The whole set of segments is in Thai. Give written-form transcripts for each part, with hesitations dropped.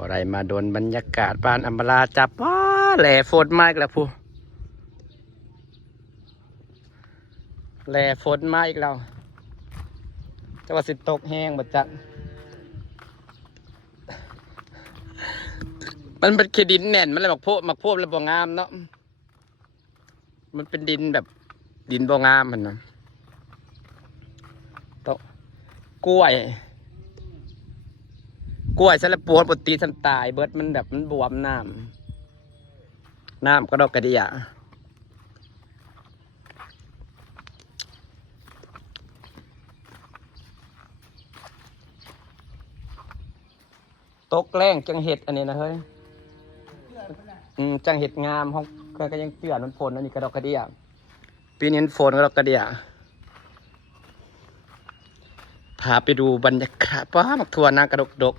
อะไรมาโดนบรรยากาศบ้านอัมบราจับว้าแหล่ฝนมากแล้วผู้แหล่ฝนมาอีกแล้วจะว่าสิตกแห้งบัดจักมันเป็นดินแน่นมันเลยมักโพบแล้วบ่งามเนาะมันเป็นดินแบบดินบ่งามมันนะโตกล้วยสลับปวนปตีทันตายเบิดมันแบบมันบวมน้ำกระดกกระเดียตกแรงจังเห็ดอันนี้นะเฮ้ยจังเห็ดงามห้องก็ยังเตือนมันฝนอันนี้กระดกกระเดียปีนี้ฝนกระดกกระเดียพาไปดูบรรยากาศป้ามักทัวร์นางกระดก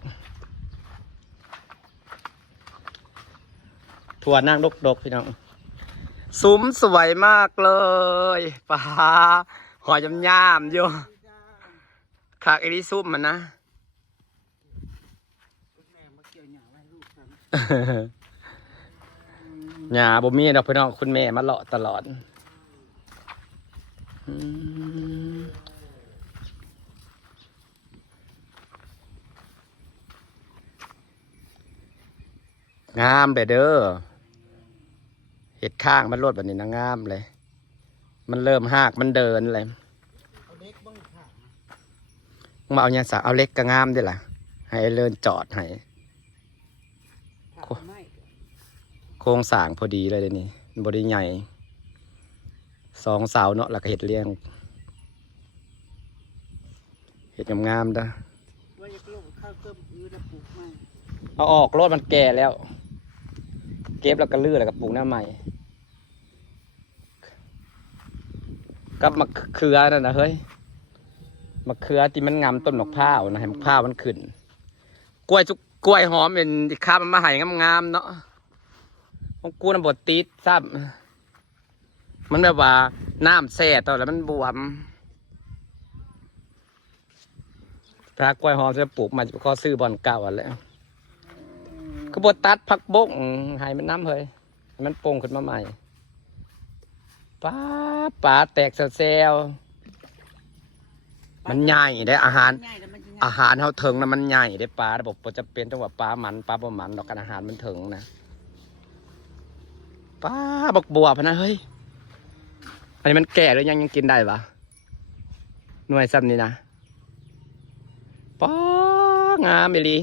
ทัวร์นางดกพี่น้องซุ้มสวยมากเลยป้าหอยยำอยู่ขากไอ้นี่ซุ้มมันนะหญ้าบ่มีดอกพี่น้องคุณแม่มาเลาะตลอดงามเด้อเห็ดข้างมันรดแบบนี้นะงามเลยมันเริ่มหากมันเดินเลยมาเอาเนี่ยสาเอาเล็กก็งามด้วยล่ะให้เลินจอดให้โครงสร้างพอดีเลยเดี๋ยวนี้บริใหญ่2 เสาเนาะแล้วก็เห็ดเลี้ยงเห็ดงามๆด้ะเอาออกรถมันแก่แล้วเก็บแล้วก็ลื้อแล้วก็ปลูกหน้าใหม่กับมะเขือนั่นนะเฮ้ยมะเขือที่มันงามต้นมะพร้าวนะให้มะพร้าวมันขึ้นกล้วยหอมเป็นข้ามันมาให้งามๆเนาะของกูน่ะบดติดซ้ำมันแบบว่าน้ำแซ่ตอนแล้วมันบวมถ้ากล้วยหอมจะปลูกมาจะขอซื้อบอนเก่าอะไรก็บดตัดผักบงให้มันน้ำเฮ้ยให้มันโป่งขึ้นมาใหม่ป้าแตกเซลมันใหญ่ได้อาหารเขาถึงนะมันใหญ่ได้ปลาระบบจะเป็นจังหวะปลามันปลาบ่มันดอกกันอาหารมันถึงนะป้าบอกบัวพนะเฮ้ยอันนี้มันแก่หรือยังกินได้ปะหน่วยซ้ำนี่นะป้างามไปลี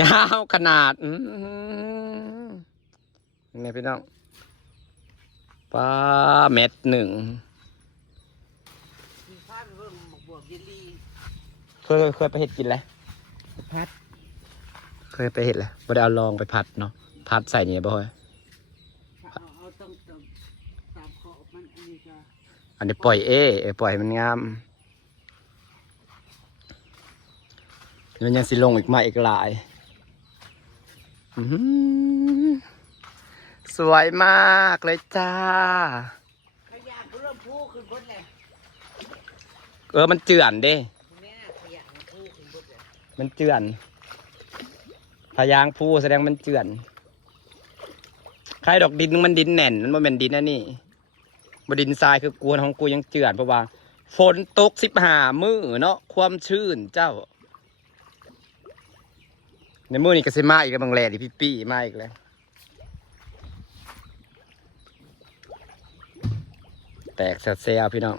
ยาวขนาดนี่พี่น้องป้า1 เม็ดเคยไปเห็ดกินแล้วพัดเคยไปเห็ดแล้วบ่ได้เอาลองไปพัดเนาะพัดใส่เนี่ยบ่อยอันนี้ปล่อยปล่อยมันงามมันยังสิลงอีกมาอีกหลายสวยมากเลยจ้ามันเจือนเด้มันเจือนพยางผู้แสดงมันเจือนใครดอกดินมันดินแน่นมันไม่เป็นดินนะนี่บดินทรายคือกวนของกูยังเจือนเพราะว่าฝนตก15 มื้อเนาะความชื้นเจ้าในมื้อนี้ก็สิมาอีกแล้วบางแลดิพี่มาอีกแล้วแตกแซวพี่น้อง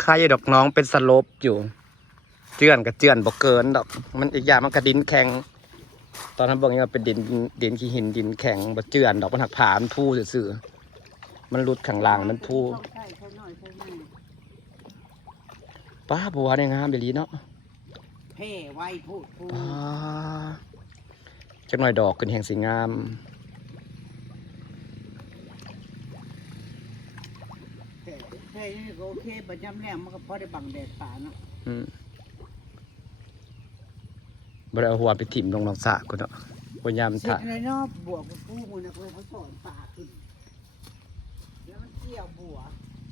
ใครดอกน้องเป็นสลบอยู่เจือนกับเจือนบ่เกินดอกมันอีกอย่างมันกระดินแข็งตอนนั้นบอกว่าเป็นดินขี้หินดินแข็งบ่เจือนดอกมันหักผามันพูซื่อมันรุดข้างล่างมันพูป้าบัวเนี่ยงามเดี๋ยวนี้เนาะเพ่ไว้พูดป้าจักหน่อยดอกขึ้นแห่งสีงามเพ่นี่โอเคบัดยำแรงมันก็พอได้บังแดดป่าเนาะบ่ได้เอาหัวไปถิ่มลงหนองสระกูเนาะพยายามถ่ายในนอกบวกกับผู้มันนะเขาสอนป่าขึ้นแล้วมันเกี่ยวบัว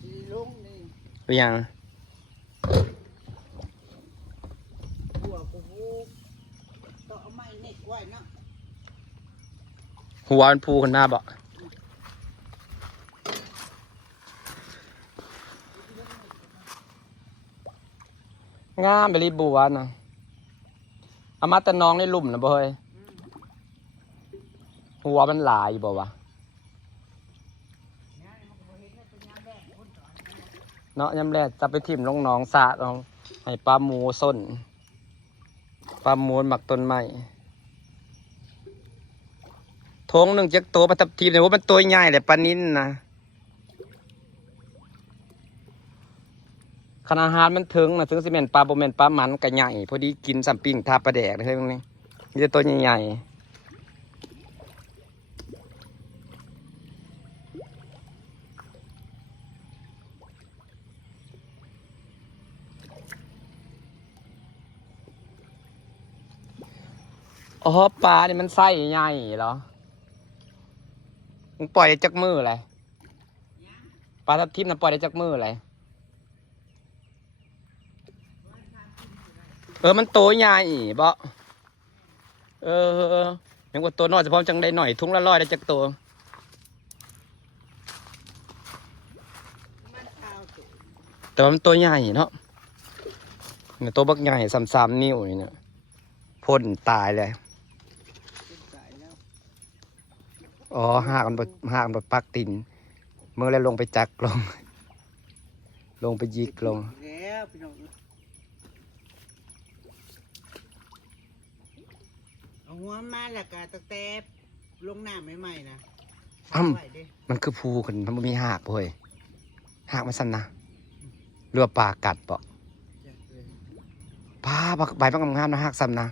สีลงนี่ เป็นหยัง หัวกูต้องเอาไม้เน็ตไว้เนาะ หัวมันพูขึ้นมาบ่งามไปรีบัวนะเอามาแต่น้องในหลุมนะบ่เฮ้ยหัวมันหลายอยู่บ่วะเนาะยำแรกจะไปถิ่มลงหนองสาดเอาให้ปลาหมูส้นปลาหมูหมักต้นไม้ทงหนึ่งจักตัวปลาทับทิมเนี่ยว่ามันตัวใหญ่เลยปลานิ้นนะขนาดอาหารมันถึงนะถึงสิเมนปลาโบเมนปลามันก็ใหญ่พอดีกินสัมปิ้งทาปลาแดกเลยตรงนี้นี่จะตัวใหญ่อ๋อปลาเนี่ยมันไส้ใหญ่เหรอมึงปล่อยได้จักมืออะไรปลาทับทิมน่ะปล่อยได้จักมืออะไรมันโตใหญ่บ่ยังว่าตัวน้อยจะพร้อมจังได้หน่อยทุ่งละ100ได้จักตัว มันเท้าตัว แต่ว่ามันตัวใหญ่เนาะเนี่ยตัวบักใหญ่3 นิ้วนี่เนี่ยพ่นตายเลย เป็นสายแล้ว อ๋อหากมันบดปักตินเมื่อแล้วลงไปจักลง ลงไปยิกลง แล้วพี่น้องเอาหัวมาแล้วก็ตั้งแต่ลงน้ำใหม่ๆนะ ไว้เด้ มันคือภูกันมันบ่มีหากเว้ยหากมันสั้นนะเรือปลากัดเปาะ จ้ะเออ ปลาใบมันงามๆนะหากซ้ำนะ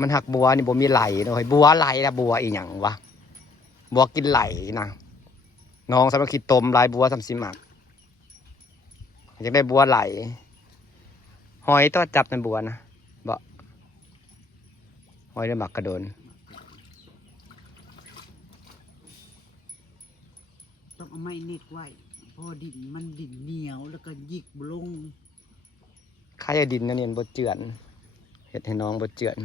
มันหักบัวนี่บัวมีไหลเนาะเฮ้ยบัวไหลนะบัวอีหยังวะบัวกินไหลนะน้องสามารถคิดต้มลายบัวทำซิมักอยากได้บัวไหลหอยตัวจับเป็นบัวนะบ่หอยได้หมักกระโดน ต้องเอาไม้เน็ตไว้เพอดินมันดินเหนียวแล้วก็หยิกลง ข้าจะดินนะเนี่ยบดเจือนเห็ดให้น้องบดเจือน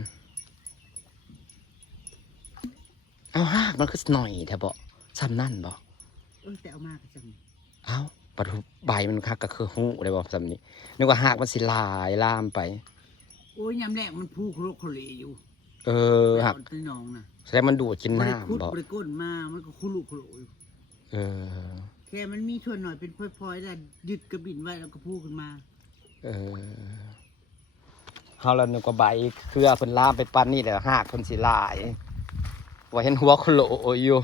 เอาฮากมันคือหน่อยแท้บ่ซ้ำนั่นบ่ แต่เอามาก็จัง เอาปัดใบมันคักก็คือหูได้บ่ซ้ำนี้นึกว่าหากมันสิลายล่ามไป โอ้ยยามแรกมันพูโครกโคเลอยู่ หัก พี่น้องนะ แสดงมันดูดกิน บริคุด น้ำบ่ บริก้นมามันก็คุลุโคโลอยู่ เออ แค่มันมีส่วนหน่อยเป็นพลอยๆแล้วยึดกระบินไว้แล้วก็พูขึ้นมา เออเฮาแล้วนึกว่าใบเครือเพิ่นล่ามไปปั้นนี่แหละหากเพิ่นสิลายว่าเห็นหัวโคโลอยู่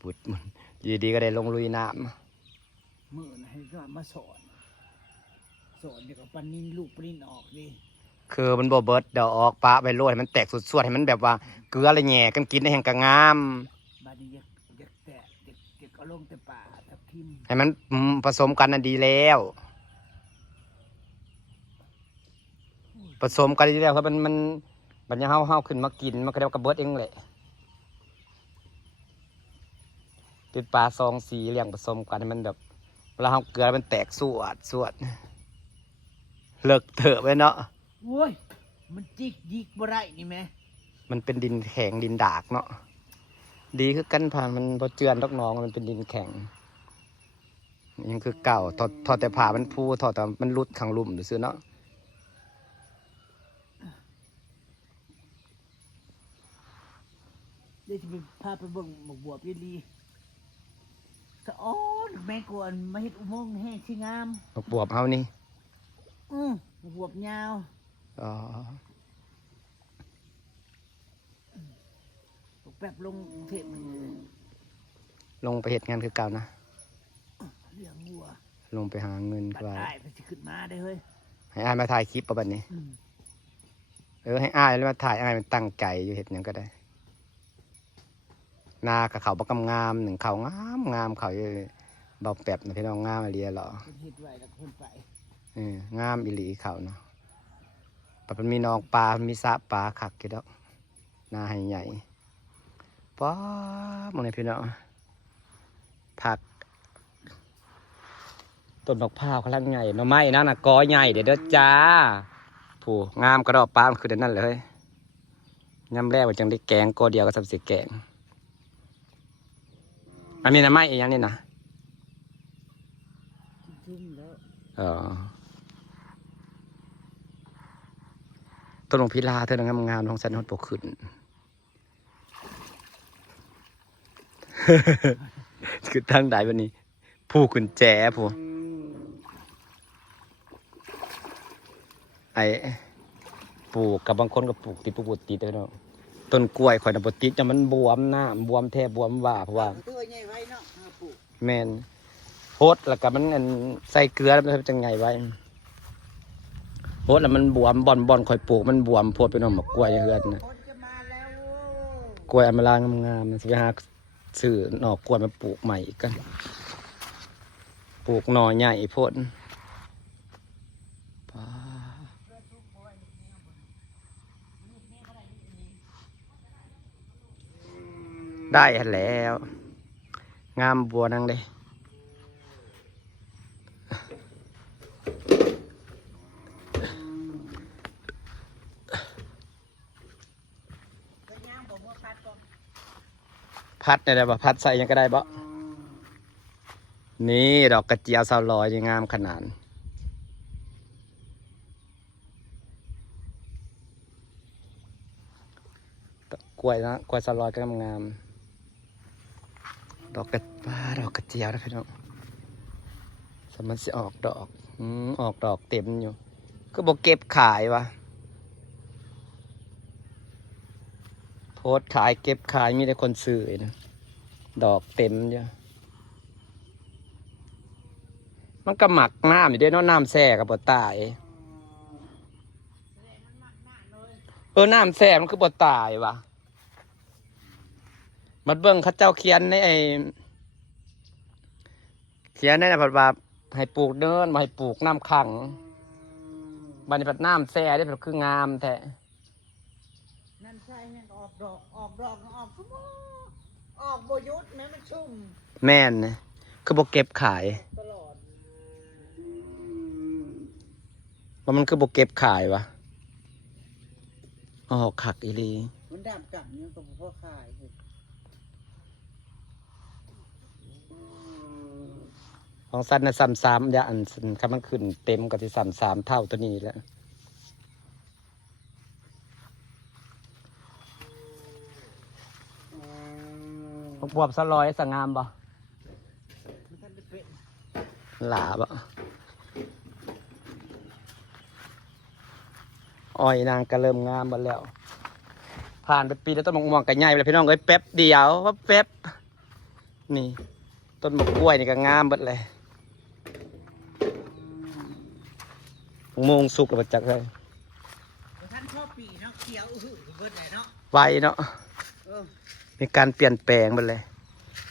ปุดมันอยู่ดีๆก็ได้ลงลุยน้ำ มื่อนะให้ก็มาสอนเดี๋ยวก็ปันนินลูกปันนินออกดิ คือมันบ่เบิดเดี๋ยวออกปะไปโรยให้มันแตกสุดๆให้มันแบบว่าเกลืออะไรแหน่กันกินได้แห่งกะงาม บาดนี้อยากแตะอยากเอาลงแต่ป่าทับทิม ให้มันผสมกันน่ะดีแล้ว ผสมกันดีแล้วเพราะมันบัดนี้เฮาขึ้นมากินมันก็เดี๋ยวกระเบิดเองแหละเป็นปลาซองสีเลี้ยงผสมกันให้มันแบบเวลาเฮาเกลือมันแตกสวดเลิกเถอะไปเนาะ โอ้ยมันจิกยิกบ่ได้นี่แม่ มันเป็นดินแข็งดินดากเนาะดีคือกันผ่านมันบ่เจือนดอกน้องมันเป็นดินแข็งยังคือเก่าทอดแต่ผ่ามันพูทอดแต่มันรุดขังลุ่มซื่อเนาะ เดี๋ยวจะไปพาไปเบิ่งหมกบวบยีดีสะอ้อนแม่กวนมาเฮ็ดอุโมงค์แห้งสิงาม บวบเฮานี่ หมกบวบยาว อ๋อ แป๊บลงกรุงเทพมัน ลงไปเฮ็ดงานคือเก่านะ เลี้ยงวัว ลงไปหาเงิน ปัด กว่า ได้ไปสิขึ้นมาได้เฮ้ย ให้อ้ายมาถ่ายคลิปประบัดนี้ ให้อ้ายแล้วมาถ่ายอ้ายมันตั้งใจอยู่เฮ็ดหยังก็ได้นากับเขาบักงามๆหนึ่งเขางามเขาอยู่เบาแป๊บนะพี่น้องงามอีหลีเหรอ เพิ่นเฮ็ดไว้แล้วก็เพิ่นไป งามอีหลีเขาเนาะปัดมันมีหนองปลามีสระปลาคักอยู่ดอกนาให้ใหญ่ ป๊าบมองในพี่น้องผักต้นดอกพร้าวกำลังใหญ่หน่อไม้นั่นน่ะกอใหญ่เดี๋ยวเด้อจ้าผู้งามกระดอกปลามันคือเดี๋ยวนั้นเลยยำแรกมันจังได้แกงกอเดียวก็สับสิแกงอันนี้หน่อไม้อีกอย่างนี่นะ ชุ่มแล้ว ต้นของพิลาเธองามงามของสันนดปกขึ้น คือตั้งได้วันนี้ผู้ขุนแจผู้ไอปลูกกับบางคนก็ปลูกติดปลูกติดเลยเนาะต้นกล้วยข่อยน่ะบ่ติดแต่มันบวมหน้าบวมแทบบวมว่าเพราะว่า ตัวใหญ่ไว้เนาะปลูก แมนโพดแล้วก็มันอันใส่เกลือแล้วมันจังไงไว้โพดแล้วมันบวมบอนข่อยปลูกมันบวมโพดไปหน่อมกล้วยเฮือนนะ คนจะมาแล้ว กล้วยอมรางามๆมันสิไปหาซื้อหน่อกล้วยมาปลูกใหม่อีกกันปลูกหน่อใหญ่โพดป้าได้แล้ว งามบัวนังเลยพัดได้บ่พัดใส่ยังก็ได้บ่นี่ดอกกระเจียวสาวลอยยังงามขนาดกล้วยนะกล้วยสาวลอยก็งามดอกกระดอกกระเจียวนะพี่น้องสมันสิออกดอกออกดอกเต็มอยู่ก็บอกเก็บขายวะโพสต์ขายเก็บขายมีแต่คนซื้อนะดอกเต็มเยอะมันก็หมักน้ำอยู่ด้วยเนาะน้ำแช่กับบ่ตายน้ำแช่มันคือบ่ตายวะมันเบิ่งเขาเจ้าเขียนในเขียนในนะพัดว่าให้ปลูกเดินมาให้ปลูกน้ำขังบัดนี้พัดน้ำแช่ได้แบบคืองามแท้ นั่นใช่เนี่ยออกดอกออกทุกออกโบยุทธ์นะมันชุ่ม แม่นนะคือบ่เก็บขาย ตลอด ว่ามันคือบ่เก็บขายวะออกขักอีหลี มันดำกับเนี่ยก็พ่อขายเลย ของสั้นนะซ้ำๆอย่าอันคำมันขึ้นเต็มกับที่ซ้ำเท่าตัวนี้แล้วพวบสลอยสงามบ่ มันท่านได้เป็น หลาบ่อ้อยนางก็เริ่มงามหมดแล้ว ผ่านไปปีแล้วต้นมะม่วงก็ใหญ่ไปแล้วพี่น้องเอ้ยแป๊บเดียวว่าแป๊บนี่ต้นมะกล้วยนี่ก็งามหมดเลยมงสุกแล้วจักเลย ท่านชอบปีเนาะเขียวเบิดเลยเนาะ ไวเนาะมีการเปลี่ยนแปลงหมดเลย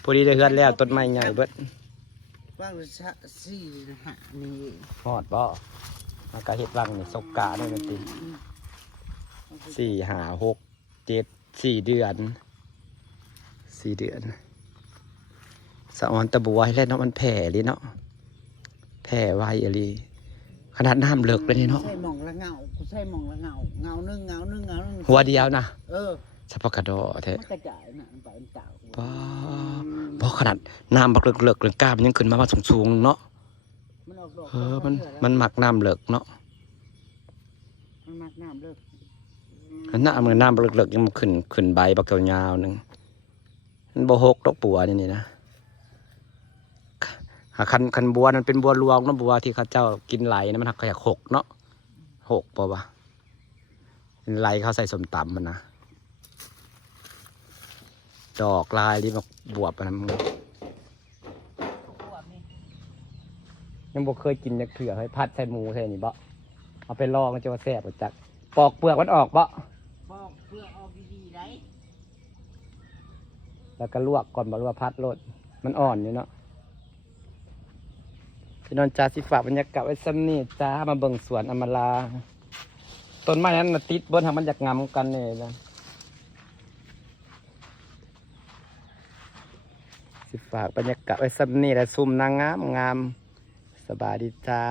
พอดีได้เฮือนแล้วต้นไม้ใหญ่เบิด ว่าสี่หานี่ ฮอดบ่มากระเฮ็ดวังนี่สกกาเนี่ยมันติ4 5 6 7 4 เดือนสะออนตะบัวให้แล้วเนาะมันแผ่เลยเนาะแผ่ไวอะไรขนาดน้ำเลิกเลยนี่เนาะ ใช่มองละเงากูใช่มองละเงาเงานึงหัวเดียวนะ อ สับปะกระดอแท้ มันกระจายน่ะไปมันเต่า บ่ขนาดน้ำบักเลิกๆเรื่องกล้ามันยังขึ้นมาสูงๆเนาะ มันออกดอก มันหมักน้ำเลิกเนาะ มันมักน้ำเลิก อันนั้นมันน้ำบักเลิกๆยังมันขึ้นใบบักยาวๆนึงมันบ่หกดอกบัวนี่นะคันบัวนั้นเป็นบัวรวงเนาะบัวที่เขาเจ้ากินไหลนะมันหักขยะหกเนาะหกป่าวะไหลเขาใส่สมตำมันนะดอกลายที่แบบบวบนะมึงยังบ่เคยกินเนี่ยเผื่อให้พัดใส่หมูใส่นี่บ่เอาไปลองมันจะว่าแซ่บจักปอกเปลือกมันออกบ่ ปอกเพื่อออกดีๆได้ แล้วก็ลวกก่อนบ่ลวกพัดโลดมันอ่อนอยู่เนาะพี่นอนจ่าสิฝากบรรยากาศไว้ซ้ำนี่จ้ามาเบิ่งสวนอมราต้นไม้นั้นน่ะติดบนทางมันอยากงำกันนี่นะ สิฝากบรรยากาศไว้ซ้ำนี่แหละซุ่มนางงามงามสบายดีจ้า